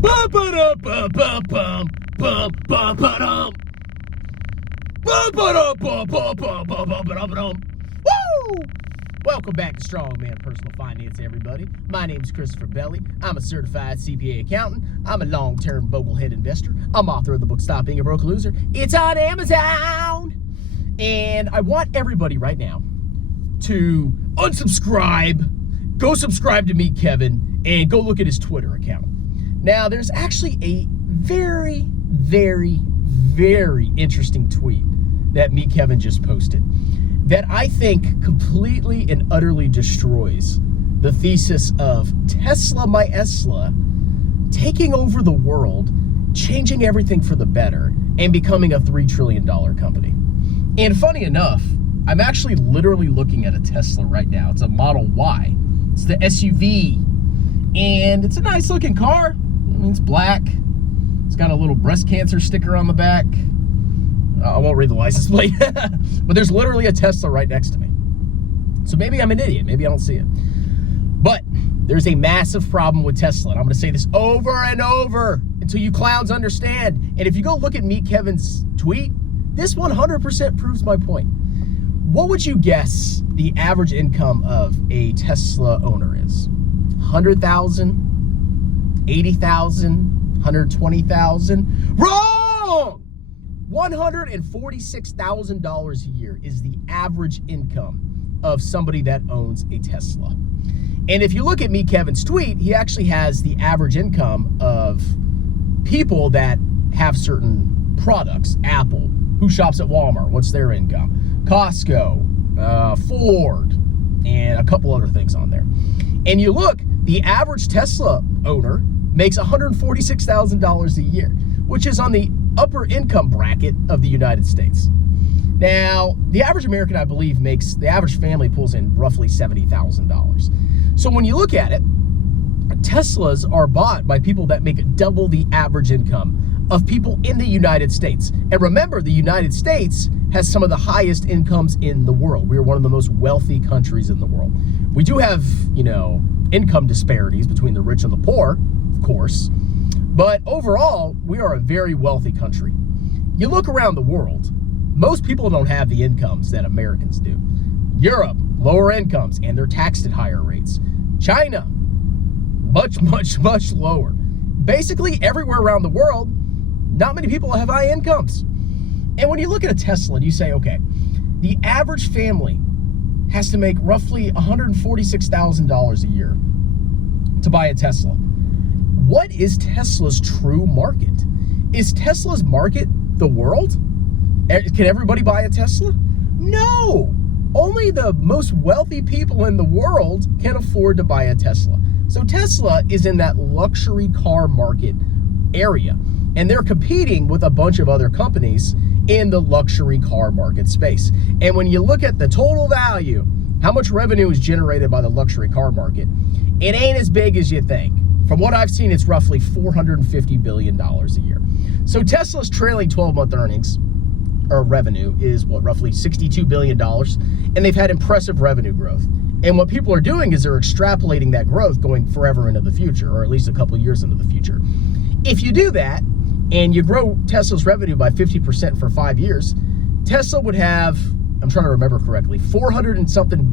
Ba-ba-da-ba-ba-bum, ba-ba-ba-dum. Ba-ba-da-ba-ba-ba-ba-ba-ba-dum. Woo! Welcome back to Strongman Personal Finance, everybody. My name is Christopher Belli. I'm a certified CPA accountant. I'm a long-term boglehead investor. I'm author of the book Stop Being a Broke Loser. It's on Amazon. And I want everybody right now to unsubscribe, go subscribe to Meet Kevin, and go look at his Twitter account. Now, there's actually a very, very, very interesting tweet that Meet Kevin just posted that I think completely and utterly destroys the thesis of Tesla my Esla taking over the world, changing everything for the better, and becoming a $3 trillion company. And funny enough, I'm actually literally looking at a Tesla right now. It's a Model Y. It's the SUV. And it's a nice looking car. I mean, it's black. It's got a little breast cancer sticker on the back. I won't read the license plate. But there's literally a Tesla right next to me. So maybe I'm an idiot. Maybe I don't see it. But there's a massive problem with Tesla. And I'm going to say this over and over until you clowns understand. And if you go look at Meet Kevin's tweet, this 100% proves my point. What would you guess the average income of a Tesla owner is? 100,000? 80,000? 120,000? Wrong! $146,000 a year is the average income of somebody that owns a Tesla. And if you look at Meet Kevin's tweet, he actually has the average income of people that have certain products. Apple, who shops at Walmart, what's their income? Costco, Ford, and a couple other things on there. And you look, the average Tesla owner makes $146,000 a year, which is on the upper income bracket of the United States. Now, the average American, I believe, the average family pulls in roughly $70,000. So when you look at it, Teslas are bought by people that make double the average income of people in the United States. And remember, the United States has some of the highest incomes in the world. We are one of the most wealthy countries in the world. We do have, income disparities between the rich and the poor, of course, but overall, we are a very wealthy country. You look around the world, most people don't have the incomes that Americans do. Europe, lower incomes, and they're taxed at higher rates. China, much, much, much lower. Basically, everywhere around the world, not many people have high incomes. And when you look at a Tesla and you say, okay, the average family has to make roughly $146,000 a year to buy a Tesla. What is Tesla's true market? Is Tesla's market the world? Can everybody buy a Tesla? No. Only the most wealthy people in the world can afford to buy a Tesla. So Tesla is in that luxury car market area, and they're competing with a bunch of other companies in the luxury car market space. And when you look at the total value, how much revenue is generated by the luxury car market, it ain't as big as you think. From what I've seen, it's roughly $450 billion a year. So Tesla's trailing 12-month earnings or revenue is roughly $62 billion, and they've had impressive revenue growth. And what people are doing is they're extrapolating that growth going forever into the future, or at least a couple of years into the future. If you do that, and you grow Tesla's revenue by 50% for 5 years, Tesla would have, I'm trying to remember correctly, $400 and something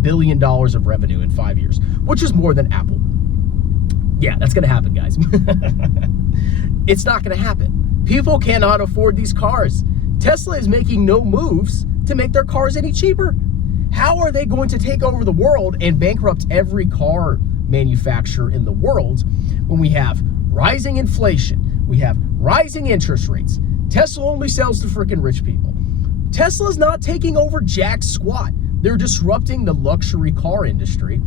billion of revenue in 5 years, which is more than Apple. Yeah, that's gonna happen, guys. It's not gonna happen. People cannot afford these cars. Tesla is making no moves to make their cars any cheaper. How are they going to take over the world and bankrupt every car manufacturer in the world when we have rising inflation? We have rising interest rates. Tesla only sells to freaking rich people. Tesla's not taking over jack squat. They're disrupting the luxury car industry.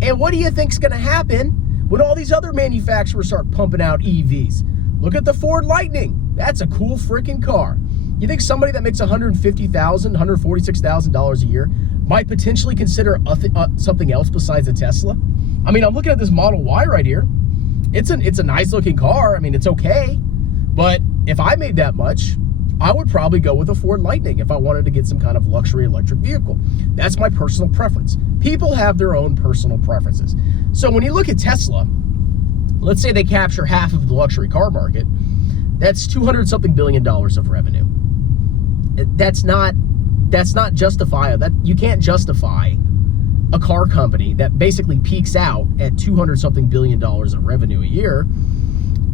And what do you think's gonna happen when all these other manufacturers start pumping out EVs? Look at the Ford Lightning. That's a cool freaking car. You think somebody that makes $150,000, $146,000 a year might potentially consider something else besides a Tesla? I mean, I'm looking at this Model Y right here. It's a nice looking car. I mean, it's okay. But if I made that much, I would probably go with a Ford Lightning if I wanted to get some kind of luxury electric vehicle. That's my personal preference. People have their own personal preferences. So when you look at Tesla, let's say they capture half of the luxury car market, that's $200-something billion of revenue. That's not justifiable. That you can't justify a car company that basically peaks out at $200-something billion of revenue a year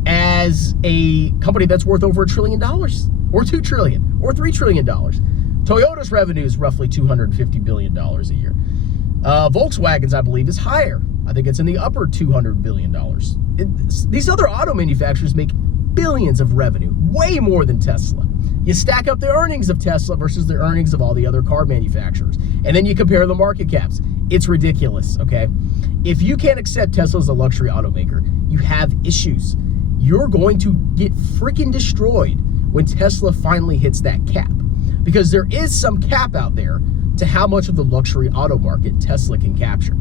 as a company that's worth over $1 trillion or $2 trillion or $3 trillion. Toyota's revenue is roughly $250 billion a year. Volkswagen's, I believe, is higher. I think it's in the upper $200 billion. These other auto manufacturers make billions of revenue, way more than Tesla. You stack up the earnings of Tesla versus the earnings of all the other car manufacturers, and then you compare the market caps. It's ridiculous, okay? If you can't accept Tesla as a luxury automaker, you have issues. You're going to get freaking destroyed when Tesla finally hits that cap, because there is some cap out there to how much of the luxury auto market Tesla can capture.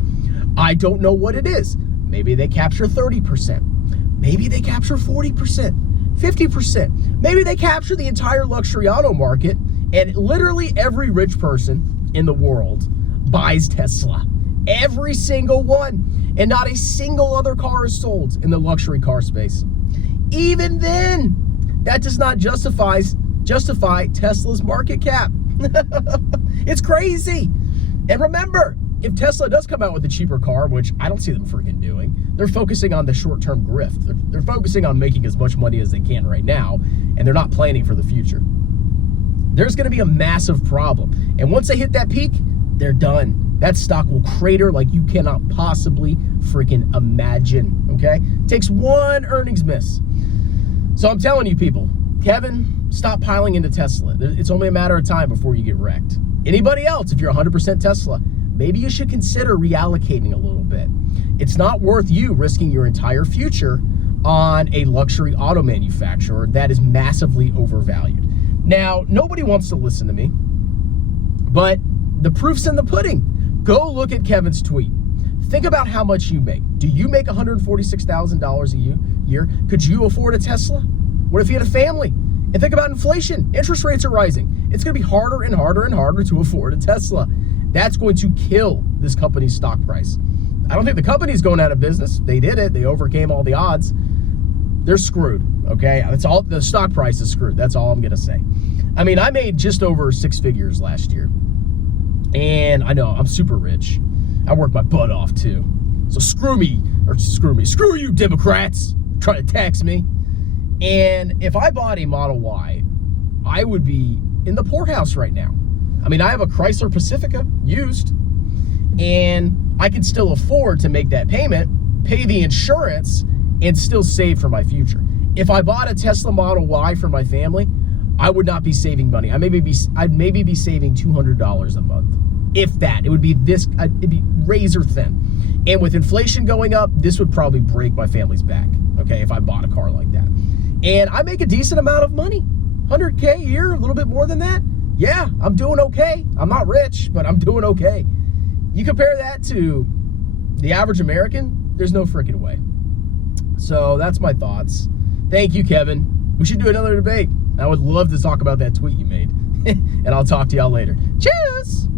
I don't know what it is. Maybe they capture 30%. Maybe they capture 40%, 50%. Maybe they capture the entire luxury auto market, and literally every rich person in the world buys Tesla. Every single one. And not a single other car is sold in the luxury car space. Even then, that does not justify Tesla's market cap. It's crazy. And remember, if Tesla does come out with a cheaper car, which I don't see them freaking doing, they're focusing on the short-term grift. They're focusing on making as much money as they can right now, and they're not planning for the future. There's going to be a massive problem. And once they hit that peak, they're done. That stock will crater like you cannot possibly freaking imagine, okay? Takes one earnings miss. So I'm telling you people, Kevin, stop piling into Tesla. It's only a matter of time before you get wrecked. Anybody else, if you're 100% Tesla, maybe you should consider reallocating a little bit. It's not worth you risking your entire future on a luxury auto manufacturer that is massively overvalued. Now, nobody wants to listen to me, but the proof's in the pudding. Go look at Kevin's tweet. Think about how much you make. Do you make $146,000 a year? Could you afford a Tesla? What if you had a family? And think about inflation. Interest rates are rising. It's going to be harder and harder and harder to afford a Tesla. That's going to kill this company's stock price. I don't think the company's going out of business. They did it. They overcame all the odds. They're screwed, okay? That's all. The stock price is screwed. That's all I'm going to say. I mean, I made just over 6 figures last year. And I know I'm super rich. I work my butt off too. So screw you Democrats trying to tax me. And if I bought a Model Y, I would be in the poorhouse right now. I mean, I have a Chrysler Pacifica used, and I can still afford to make that payment, pay the insurance, and still save for my future. If I bought a Tesla Model Y for my family, I would not be saving money. I'd maybe be saving $200 a month. If that, it'd be razor thin. And with inflation going up, this would probably break my family's back, okay, if I bought a car like that. And I make a decent amount of money, 100K a year, a little bit more than that. Yeah, I'm doing okay. I'm not rich, but I'm doing okay. You compare that to the average American, there's no freaking way. So that's my thoughts. Thank you, Kevin. We should do another debate. I would love to talk about that tweet you made. And I'll talk to y'all later. Cheers!